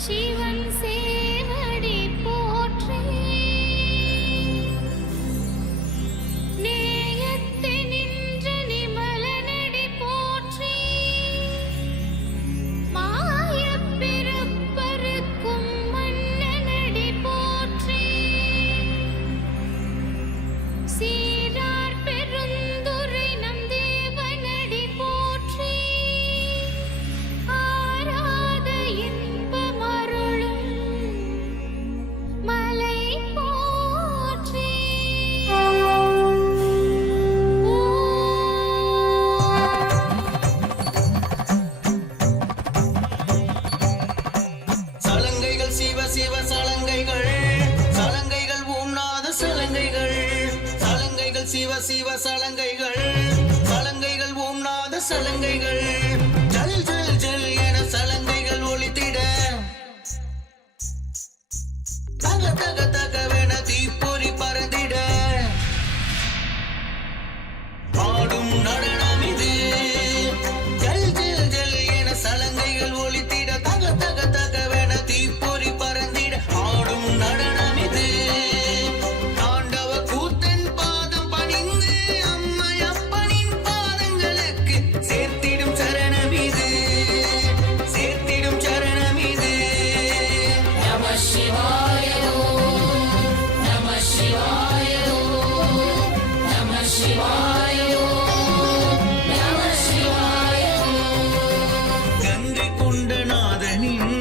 சிவன் சேவடி போற்றி நேயத்தை நின்ற நிமலனடி போற்றி மாயப் பிறப்பறுக்கும் மன்னனடி போற்றி சீரார் பெருந்துரை நம் தேவனடி போற்றி ஆராத இன்பமருளும் மலை போற்றி சலங்கைகள் சிவ சிவ சலங்கைகள் சலங்கைகள் ஊனாத சலங்கைகள் சலங்கைகள் சிவ சிவ சலங்கைகள் சலங்கைகள் ஊனாத சலங்கைகள் ஜல் ஜல் ஜல் என சலங்கைகள் ஒலித்திட தக தக தகவென தீப்பொறி பறந்திட பாடும் நடனம் இது ஜல் ஜல் ஜல் என சலங்கைகள் ஒலித்திட தக தக தகவென தீப்பொறி பறந்திட ஆடும் நடனம் இது தாண்டவ கூத்தன் பாதம் பணிந்து அம்மையப்பனின் பாதங்களுக்கு சேர்த்திடும் சரணம் இது சேர்த்திடும் சரணம் இது நம சிவாய நம சிவாய நம சிவாய நம சிவாய கங்கை கொண்டநாதனின்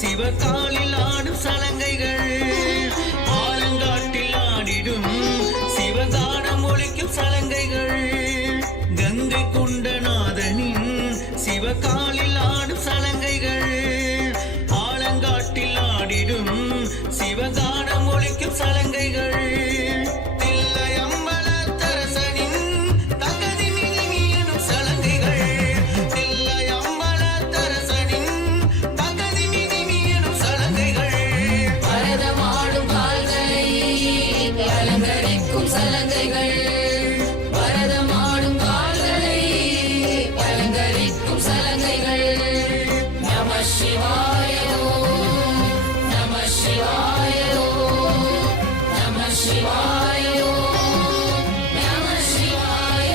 சிவகாலில் ஆடும் சலங்கைகள் ஆலங்காட்டில் ஆடிடும் சிவகானம் ஒலிக்கும் சலங்கைகள் கங்கை கொண்டநாதனின் சிவகாலில் ஆடும் சலங்கைகள் ஆலங்காட்டில் ஆடிடும் சிவகானம் ஒலிக்கும் சலங்கைகள் தில்லையம்பலத்தரசனின் தகதி மினிமியனும் சலங்கைகள் தில்லையம்பலத்தரசனின் தகதி மினிமியனும் சலங்கைகள் பரதமாடும் கால்களை அலங்கரிக்கும் சலங்கைகள் பரதமாடும் கால்களை அலங்கரிக்கும் சலங்கைகள் நம சிவாய நம சிவாய நம சிவாய நம சிவாய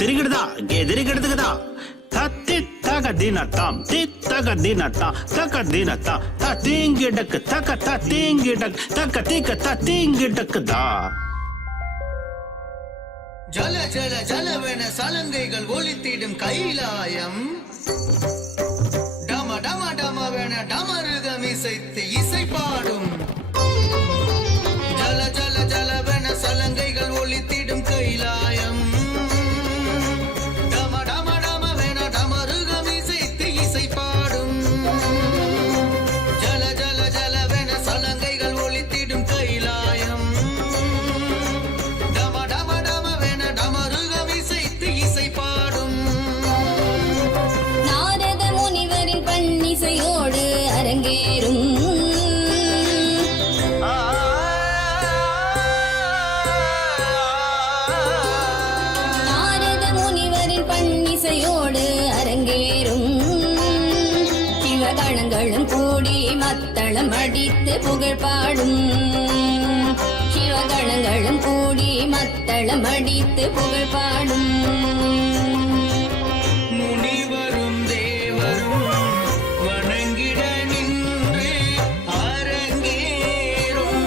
తిరిగిడదా గెదిరిగిడదుగదా తత్తిత్తగ దినతాం తిత్తగ దినతా తక దినతా తతింగిడక్ తక తతింగిడక్ తక తిక తతింగిడక్ దా ஜல ஜல ஜலவென சலங்கைகள் ஒலித்திடும் கைலாயம் டம டம டமவென டமருகம் இசைத்து இசை பாடும் ஜல ஜல ஜலவென சலங்கைகள் ஒலித்திடும் கைலாயம் டம டம டமவென டமருகம் இசைத்து இசை பாடும் ஜல ஜல ஜலவென சலங்கைகள் ஒலித்திடும் கைலாயம் டம டம டமவென டமருகம் இசைத்து இசை பாடும் நாரத முனிவரின் பன்னிசையோடு அரங்கேறும் நாரத முனிவரின் பன்னிசையோடு அரங்கேறும் சிவகணங்களும் கூடி மத்தளம் அடித்து புகழ் பாடும் சிவகணங்களும் கூடி மத்தளம் அடித்து புகழ் பாடும் முனிவரும் தேவரும் வணங்கிட நின்று அரங்கேறும்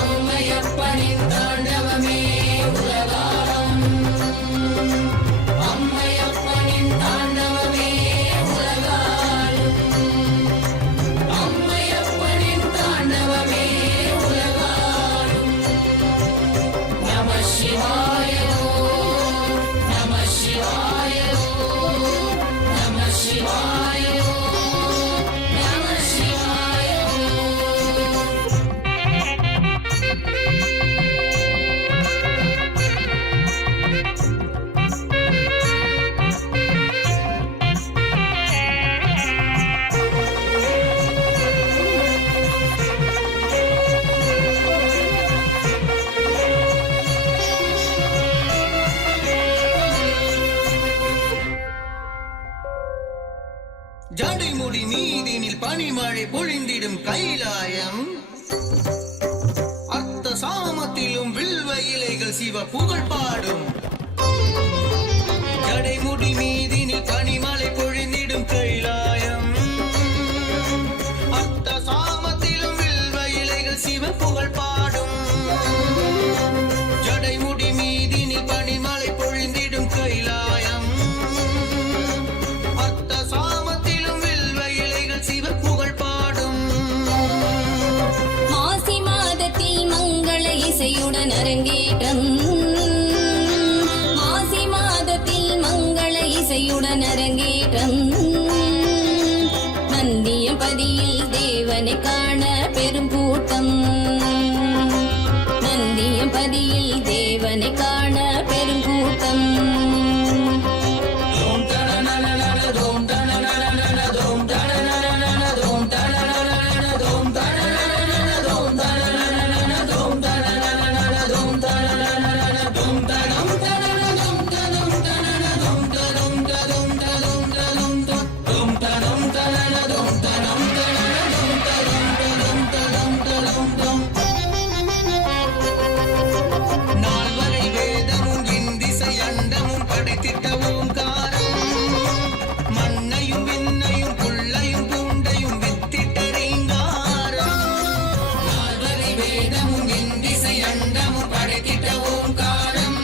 அம்மையப்பனின் தாண்டவமே உலகாரம் அம்மையப்பனின் தாண்டவமே உலகாரம் அம்மையப்பனின் தாண்டவமே உலகாரம் நம சிவாய நம பொழிந்திடும் கைலாயம் அர்த்த சாமத்திலும் வில்வ இலைகள் சிவ புகழ் பாடும் ஜடைமுடி மீதினில் பனிமலை பொழிந்திடும் கைலாயம் அர்த்த சாமத்திலும் வில்வ இலைகள் சிவ புகழ் பாடும் ஜடைமுடி மீதினில் பனிமலை பொழிந்திடும் கைலாயம் அர்த்த சாமத்திலும் வில்வ இலைகள் சிவ புகழ் பாடும் மாசி மாதத்தில் மங்கள இசையுடன் அரங்கேற்றம் மாசி மாதத்தில் மங்கள இசையுடன் அரங்கேற்றம் நந்தியம்பதியில் தேவனை காண பெரும் கூட்டம் நந்தியம்பதியில் தேவனை காண பெரும் கூட்டம் நால்வகை வேதமும் இந்திசை அண்டமும் படைத்திட்ட ஓங்காரம் மண்ணையும் விண்ணையும் புள்ளையும் பூண்டையும் வித்திட்ட ரீங்காரம் நால்வகை வேதமும் இந்திசை அண்டமும் படைத்திட்ட ஓங்காரம்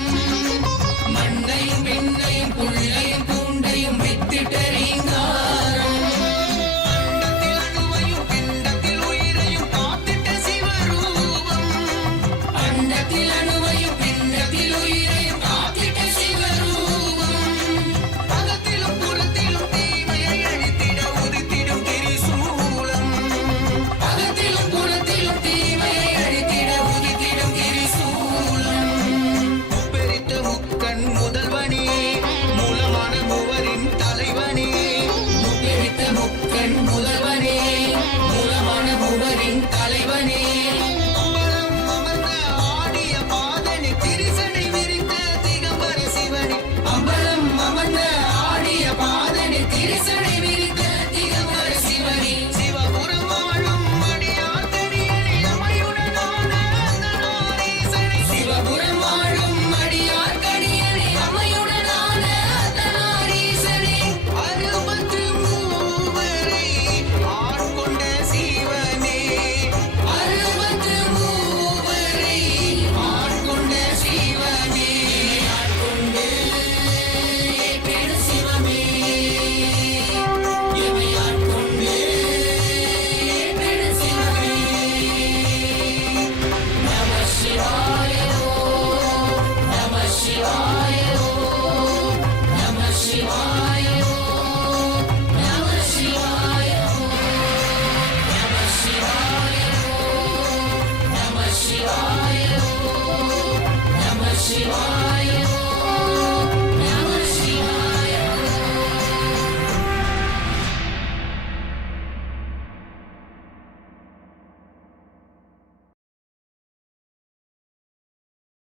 மண்ணையும் விண்ணையும் புள்ளையும் பூண்டையும் வித்திட்ட ரீங்காரம் அண்டத்தில் அணுவையும் பிண்டத்தில் உயிரையும் காத்திட்ட சிவரூபம் அண்டத்தில் அணுவையும் பிண்டத்தில் உயிரையும் காத்திட்ட சிவரூபம் அகத்திலும் புறத்திலும் தீமையை அழித்திட உதித்திடும் திரிசூலம் அகத்திலும் புறத்திலும் தீமையை அழித்திட உதித்திடும் திரிசூலம் முப்பெரித்த முக்கண் முதல்வனே மூலமான மூவரின் தலைவனே முப்பெரித்த முக்கண் முதல்வனே மூலமான மூவரின் தலைவனே